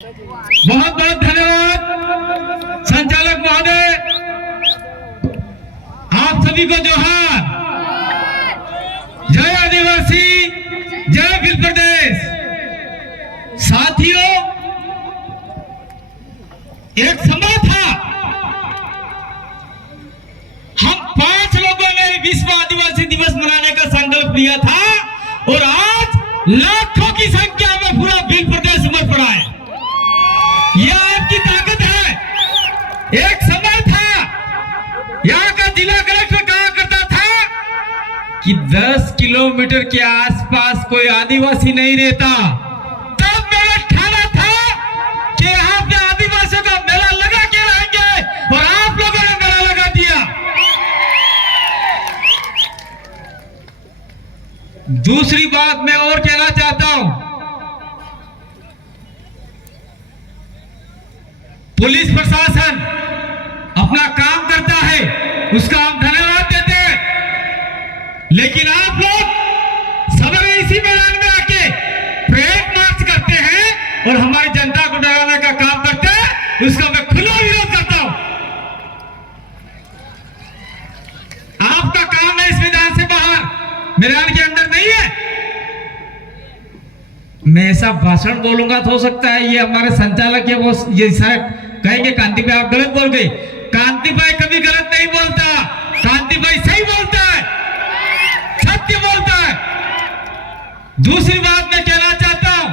बहुत बहुत धन्यवाद संचालक महोदय, आप सभी को जोहार। जय आदिवासी, जय भील प्रदेश। साथियों, एक समय था हम 5 लोगों ने विश्व आदिवासी दिवस मनाने का संकल्प लिया था और आज लाखों की संख्या में पूरा भील प्रदेश उमड़ पड़ा है। यह आपकी ताकत है। एक समय था यहाँ का जिला कलेक्टर कहा करता था कि 10 किलोमीटर के आसपास कोई आदिवासी नहीं रहता। तब मेरा ठाना था कि यहाँ पे आदिवासियों का मेला लगा के रहेंगे और आप लोगों ने मेला लगा दिया। दूसरी बात मैं और कहना चाहता हूं, पुलिस प्रशासन अपना काम करता है, उसका हम धन्यवाद देते हैं, लेकिन आप लोग सवेरे इसी मैदान में आके परेड मार्च करते हैं और हमारी जनता को डराने का काम करते हैं, उसका मैं खुला विरोध करता हूं। आपका काम है इस मैदान से बाहर, मैदान के अंदर नहीं है। मैं ऐसा भाषण बोलूंगा तो हो सकता है ये हमारे संचालक है वो ये सर कहेंगे कांति भाई आप गलत बोल गए। कांति भाई कभी गलत नहीं बोलता, कांति भाई सही बोलता है, सत्य बोलता है। दूसरी बात मैं कहना चाहता हूं,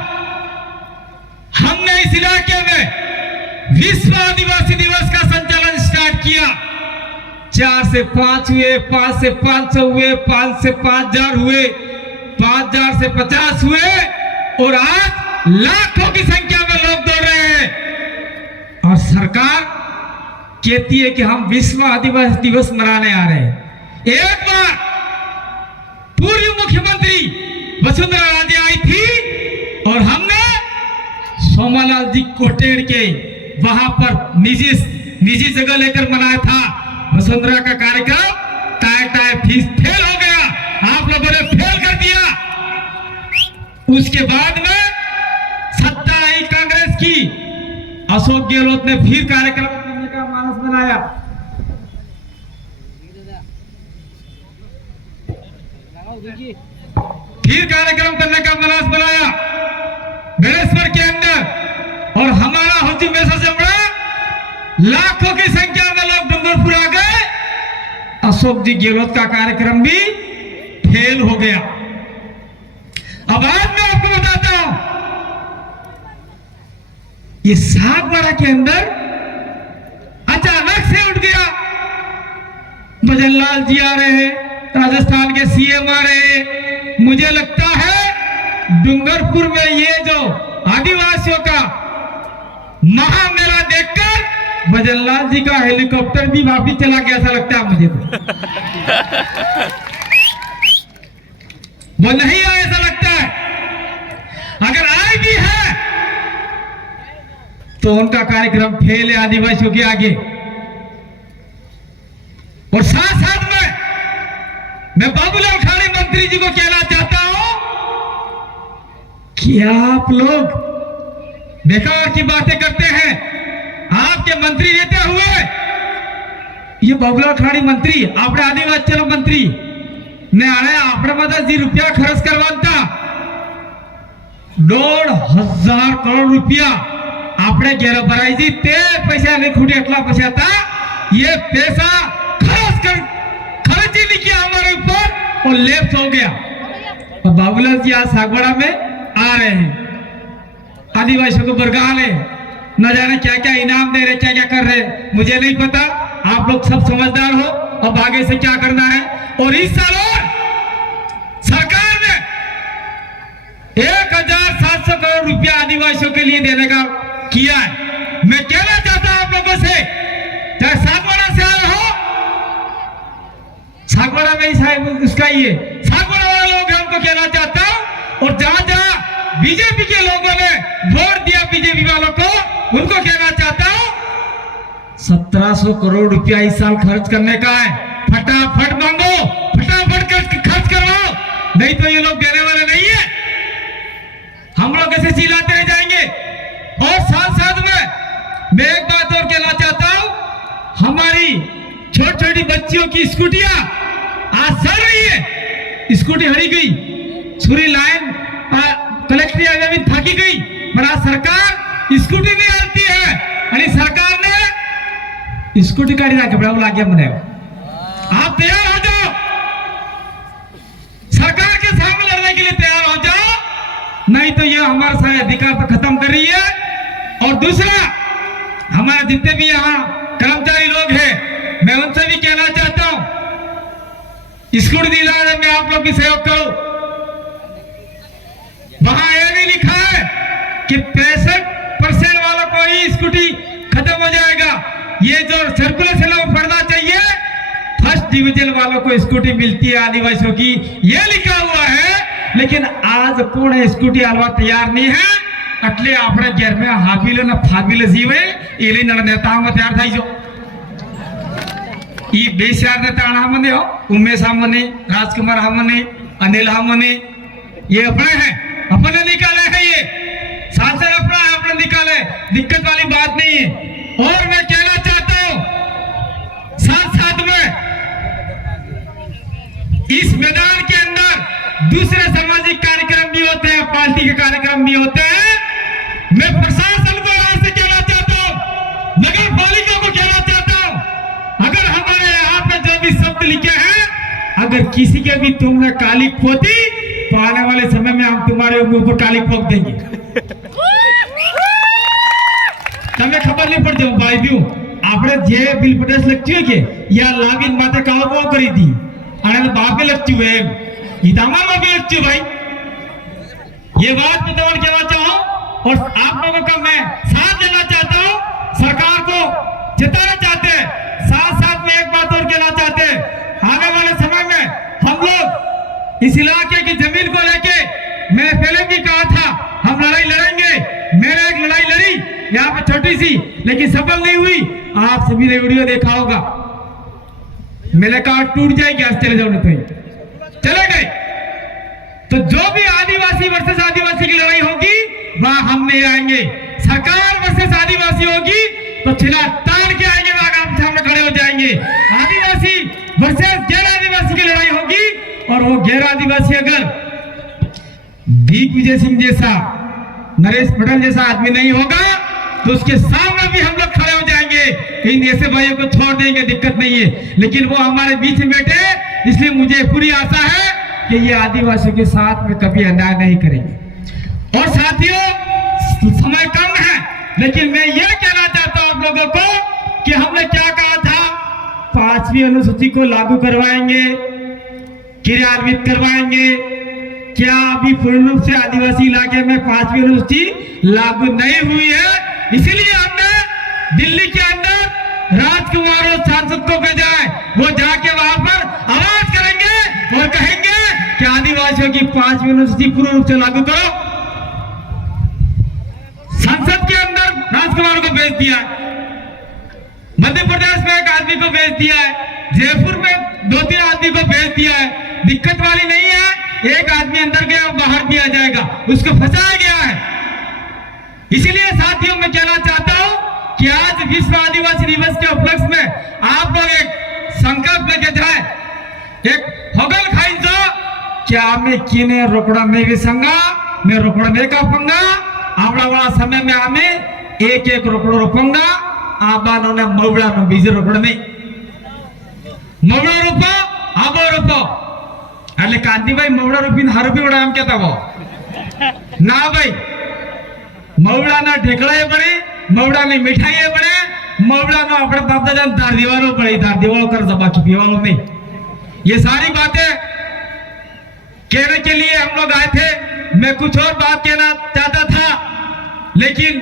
हमने इस इलाके में विश्व आदिवासी दिवस का संचालन स्टार्ट किया। 4 से 5 हुए, 5 से 500 हुए, 5 से 5000 हुए, 5000 से 50 हुए और आज लाखों की संख्या में लोग दौड़ रहे हैं। और सरकार कहती है कि हम विश्व आदिवासी दिवस मनाने आ रहे हैं। एक बार पूर्व मुख्यमंत्री वसुंधरा राजे आई थी और हमने सोमालाल जी कोटेड़ के वहां पर निजी जगह लेकर मनाया था। वसुंधरा का कार्यक्रम टाय फेल हो गया, आप लोगों ने फेल कर दिया। उसके बाद में सत्ता आई कांग्रेस की, अशोक गहलोत ने फिर कार्यक्रम करने का मानस बनाया। फिर कार्यक्रम करने का मानस बनाया बेलेश्वर के अंदर और हमारा हुजूम ऐसा से बड़ा लाखों की संख्या में लोग डूंगरपुर आ गए। अशोक जी गहलोत का कार्यक्रम भी फेल हो गया। अब आज मैं आपको बताता हूं, ये सागवाड़ा के अंदर अचानक से उठ गया। भजनलाल जी आ रहे हैं, राजस्थान के सीएम आ रहे हैं। मुझे लगता है डूंगरपुर में ये जो आदिवासियों का महामेला देखकर भजनलाल जी का हेलीकॉप्टर भी वापिस चला गया, ऐसा लगता है मुझे तो। वो नहीं आया ऐसा लगता है। अगर आए भी है तो उनका कार्यक्रम फेल है आदिवासियों के आगे। और साथ साथ में मैं बाबूलाल खाड़ी मंत्री जी को कहना चाहता हूं कि आप लोग बेकार की बातें करते हैं। आपके मंत्री रहते हुए ये बाबूलाल खाड़ी मंत्री आपने आदिवासी मंत्री ने आने आपने मतलब जी रुपया खर्च करवाता 1,500 करोड़ रुपया આપણે ઘેર ભરાઈ જી તે પૈસા નહીં ખૂટે એટલા પૈસા હતા। ये पैसा खर्च ही नहीं किया हमारे ऊपर और लेफ्ट हो गया। और बाबूलाल जी आज सागवाड़ा में आ रहे हैं, आदिवासियों को बरगाने न जाने क्या क्या इनाम दे रहे, क्या क्या कर रहे, मुझे नहीं पता। आप लोग सब समझदार हो, अब आगे से क्या करना है। और इस साल सरकार ने 1,700 करोड़ रुपया आदिवासियों के लिए देने का किया है। मैं कहना चाहता हूं आप लोगों से, चाहे सागवाड़ा से आए हो, सागवाड़ा में ही साहब उसका ये सागवाड़ा वाले लोग हैं, उनको कहना चाहता हूं। और जहां जहां बीजेपी के लोगों ने वोट दिया बीजेपी वालों को, उनको कहना चाहता हूं 1700 करोड़ रुपया इस साल खर्च करने का है। फटाफट मांगो, फटाफट खर्च करवाओ, नहीं तो ये लोग देने वाले नहीं है। हम लोग ऐसे चिल्लाते रह जाएंगे। और मैं एक बात और कहना चाहता हूं, हमारी छोटी छोटी बच्चियों की स्कूटियां आज सड़ रही है, स्कूटी हरी गई, छुरी लाइन कलेक्टर हाईवे में थकी गई, पर आज सरकार स्कूटी नहीं आती है आणि सरकार ने स्कूटी गाड़ी ना घबराव लागे मने। आप तैयार हो जाओ, सरकार के सामने लड़ने के लिए तैयार हो जाओ, नहीं तो ये हमारा सारे अधिकार तो खत्म कर रही है। और दूसरा, हमारे जितने भी यहाँ कर्मचारी लोग हैं, मैं उनसे भी कहना चाहता हूं, स्कूटी दिलाने में आप लोग भी सहयोग करो। वहां यह नहीं लिखा है कि 65% वालों को ही स्कूटी खत्म हो जाएगा, ये जो सर्कुलेशन है वो पढ़ना चाहिए, फर्स्ट डिवीजन वालों को स्कूटी मिलती है आदिवासियों की, ये लिखा हुआ है। लेकिन आज कौन स्कूटी आलवा तैयार नहीं है, એટલે આપણે ઘેર में હાબીલો ને ફાબીલો જીવે એ લઈને નેતાઓ તૈયાર થઈ જો। ई बेचार नेता हमने हो, उमेश हमने, राजकुमार हमने, अनिल हमने, ये अपने हैं, अपने निकाले हैं, ये शासन अपना है, अपने निकाले, दिक्कत वाली बात नहीं है। और मैं कहना चाहता हूं साथ साथ में इस मैदान के अंदर दूसरे सामाजिक कार्यक्रम भी होते हैं, पार्टी के कार्यक्रम भी होते हैं। मैं प्रशासन को यहाँ से कहना चाहता हूँ, नगर पालिका को कहना चाहता हूँ, अगर हमारे यहाँ पे जो भी शब्द लिखे हैं, अगर किसी के भी तुमने काली पोती तो आने वाले समय में हम तुम्हारे ऊपर काली पोत देंगे। तमें खबर नहीं पड़ जाओ भाई भी આપણે જે બિલ પટેલ લખ્યું કે યા લાવીન માથે કાવો કરી દી અને બાપે લખ્યું એમ ઈ તમારા બી લખ્યું भाई। ये बात मैं तो कहना चाहूं और आप लोगों का मैं साथ देना चाहता हूं, सरकार को जिताना चाहते हैं, साथ साथ में एक बात और कहना चाहते हैं, आने वाले समय में हम लोग इस इलाके की जमीन को लेके मैं पहले भी कहा था हम लड़ाई लड़ेंगे। मैंने एक लड़ाई लड़ी यहाँ पे छोटी सी, लेकिन सफल नहीं हुई। आप सभी ने वीडियो देखा होगा, मैंने कहा टूट जाएगी, आज चले जाओ, नहीं तो चले गए। तो जो भी आदिवासी वर्सेस आदिवासी की लड़ाई होगी वहां हम नहीं आएंगे, सरकार वर्सेस आदिवासी होगी तो छिला तान के आएंगे, वहां आप सामने खड़े हो जाएंगे। आदिवासी वर्सेस गैर आदिवासी की लड़ाई होगी और वो गैर आदिवासी अगर दिग्विजय सिंह जैसा, नरेश पटेल जैसा आदमी नहीं होगा तो उसके सामने भी हम लोग खड़े हो जाएंगे। इन ऐसे भाइयों को छोड़ देंगे, दिक्कत नहीं है, लेकिन वो हमारे बीच में बैठे, इसलिए मुझे पूरी आशा है कि ये आदिवासियों के साथ में कभी अन्याय नहीं करेंगे। और साथियों, समय कम है, लेकिन मैं ये कहना चाहता हूं आप लोगों को कि हमने क्या कहा था, 5वीं अनुसूची को लागू करवाएंगे, क्रियान्वित करवाएंगे। क्या अभी पूर्ण रूप से आदिवासी इलाके में 5वीं अनुसूची लागू नहीं हुई है, इसलिए हमने दिल्ली के अंदर राजकुमार और सांसद को भेजा है, वो जाके वहां पर आवाज करेंगे और कहेंगे कि आदिवासियों की 5वीं अनुसूची पूर्ण रूप से लागू करो। संसद के अंदर राजकुमार को भेज दिया है, मध्य प्रदेश में एक आदमी को भेज दिया है, जयपुर में 2-3 आदमी को भेज दिया है। दिक्कत वाली नहीं है, एक आदमी अंदर गया बाहर दिया जाएगा, उसको फंसाया गया है। इसलिए साथियों मैं कहना चाहता हूं कि आज विश्व आदिवासी दिवस के उपलक्ष्य में आप लोग एक संकल्प लेके जाए, एक होगल खाई जो क्या मैं किने रोकड़ा नहीं बेचूंगा, मैं रोकड़ा नहीं कापूंगा। आवड़ा वाला समय में हमें एक रोकड़ो रोपूंगा, आबानो ने मवड़ा नो बीज रोकड़ा नहीं, मवड़ा रोपो आबो रोपो। એટલે કાંતિભાઈ મવડા રૂપીને હારૂપી વડા એમ કહેતા હો ના ભાઈ, મવડાના ઢેકળાએ બને, મવડાની મીઠાઈએ બને, મવડાનો આપણે બાપ દાદા તાર દીવાનો પડે, તાર દીવાળો कर बाकी पीवालो नहीं। ये सारी बातें कहने के लिए हम लोग आए थे। मैं कुछ और बात कहना चाहता था, लेकिन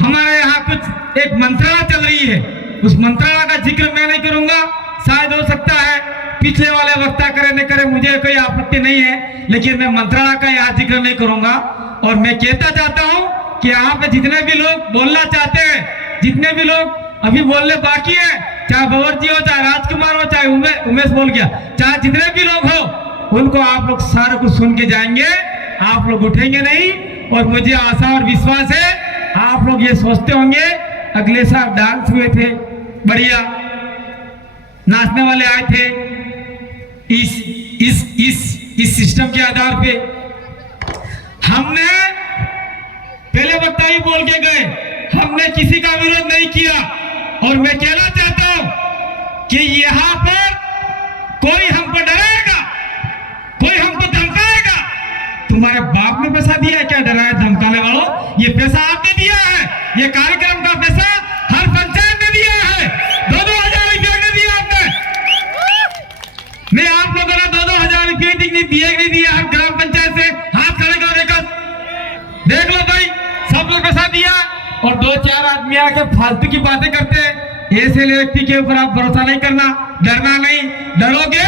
हमारे यहाँ कुछ एक मंत्रणा चल रही है, उस मंत्रणा का जिक्र मैं नहीं करूंगा। शायद हो सकता है पिछले वाले वक्ता करे न करे, मुझे कोई आपत्ति नहीं है, लेकिन मैं मंत्रणा का यहाँ जिक्र नहीं करूंगा। और मैं कहता चाहता हूँ कि यहाँ पे जितने भी लोग बोलना चाहते हैं, जितने भी लोग अभी बोलने बाकी है, चाहे भवर जी हो, चाहे राजकुमार हो, चाहे उमेश बोल गया, चाहे जितने भी लोग हो, उनको आप लोग सारा कुछ सुन के जाएंगे, आप लोग उठेंगे नहीं। और मुझे आशा और विश्वास है आप लोग ये सोचते होंगे अगले साल डांस हुए थे, बढ़िया नाचने वाले आए थे। इस सिस्टम के आधार पे हमने पहले वक्ता ही बोल के गए, हमने किसी का विरोध नहीं किया। और मैं कहना चाहता हूं कि यहां पर कोई हमको डराएगा, कोई हमको धमकाएगा। तुम्हारे बाप ने पैसा दिया है क्या डराए धमकाने वालों? ये पैसा आपने दिया है, ये कार्यक्रम का पैसा हर पंचायत ने दिया है। 2-2 हजार रुपया ने दिया आपने। मैं आप लोगों ने 2-2 हजार रुपये दिए नहीं दिया? हम ग्राम पंचायत से हाथ खड़े कर देख लो भाई, सब लोग पैसा दिया। और 2-4 आदमी आके फालतू की बातें करते हैं। ऐसे व्यक्ति के ऊपर आप भरोसा नहीं करना, डरना नहीं। डरोगे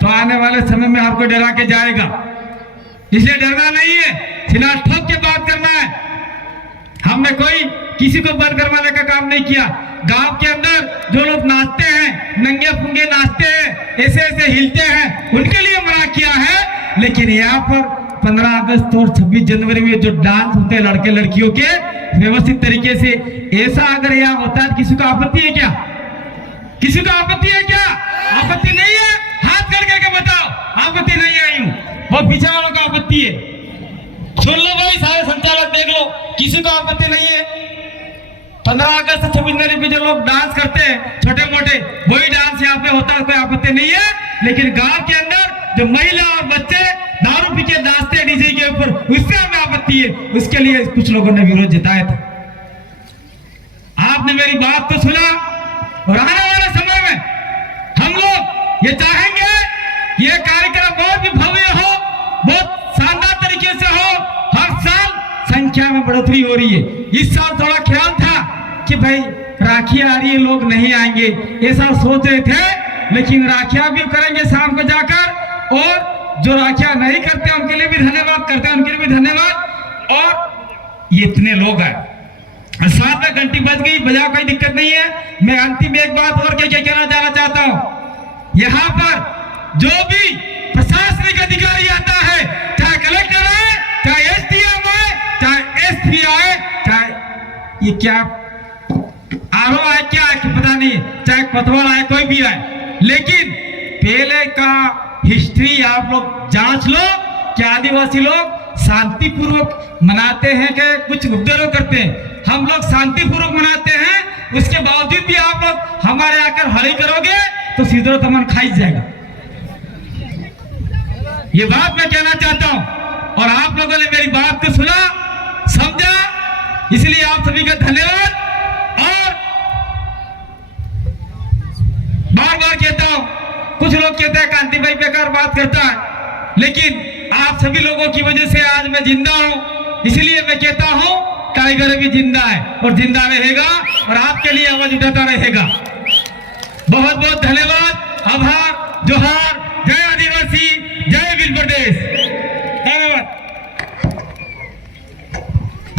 तो आने वाले समय में आपको डरा के जाएगा, इसलिए डरना नहीं है, सीना ठोक के बात करना है। हमने कोई किसी को बंद करवाने का काम नहीं किया। गांव के अंदर जो लोग नाचते हैं, नंगे पुंगे नाचते हैं, ऐसे ऐसे हिलते हैं, उनके लिए मना किया है। लेकिन यहाँ पर 15 अगस्त और 26 जनवरी में जो डांस होते हैं लड़के लड़कियों के व्यवस्थित तरीके से, ऐसा अगर यहाँ होता है, किसी को आपत्ति है क्या? किसी को आपत्ति है क्या? आपत्ति नहीं है? हाथ करके बताओ, आपत्ति नहीं आई हूं। वो पीछे वालों का आपत्ति है। सुन लो भाई, सारे संचालक देख लो, किसी को आपत्ति नहीं है। 15 अगस्त से 26 जनवरी में जो लोग डांस करते हैं छोटे मोटे, वही डांस यहाँ पे होता है, कोई आपत्ति नहीं है। लेकिन गांव के अंदर जो महिला और बच्चे दारू पी के नाचते हैं डीजे के ऊपर, उससे हमें आपत्ति है। उसके लिए कुछ लोगों ने विरोध जताया था। आपने मेरी बात तो सुना, और आने वाले समय में हम लोग ये चाहेंगे ये कार्यक्रम बहुत भी भव्य हो, बहुत शानदार तरीके से हो। हर साल संख्या में बढ़ोतरी हो रही है। इस साल थोड़ा ख्याल था कि भाई राखी आ रही है, लोग नहीं आएंगे, ऐसा सोच रहे थे। लेकिन राखियां भी करेंगे शाम को जाकर, और जो राखियां नहीं करते उनके लिए भी धन्यवाद, करते हैं उनके लिए भी धन्यवाद। और ये इतने लोग हैं, साथ में घंटी बज गई, बजा, कोई दिक्कत नहीं है। मैं अंतिम एक बात और क्या कहना जाना चाहता हूं। यहाँ पर जो भी प्रशासनिक अधिकारी आता है, चाहे कलेक्टर आए, चाहे एसडीएम आए, चाहे एसपी आए, चाहे ये क्या आरओ आए, क्या है कि पता नहीं, चाहे कोतवाल आए, कोई भी आए, लेकिन पहले का हिस्ट्री आप लोग जांच लो कि आदिवासी लोग शांतिपूर्वक मनाते हैं कि कुछ उपद्रव करते हैं। हम लोग शांतिपूर्वक मनाते हैं, उसके बावजूद भी आप लोग हमारे आकर हड़ी करोगे तो सीधो तमन खाई जाएगा। ये बात मैं कहना चाहता हूं, और आप लोगों ने मेरी बात को सुना, समझा, इसलिए आप सभी का धन्यवाद। और बार बार कहता हूं, कुछ लोग कहते हैं कांति भाई बेकार बात करता है, लेकिन आप सभी लोगों की वजह से आज मैं जिंदा हूं। इसलिए मैं कहता हूं टाइगर भी जिंदा है और जिंदा रहेगा, और आपके लिए आवाज उठाता रहेगा। बहुत बहुत धन्यवाद, आभार, जोहार।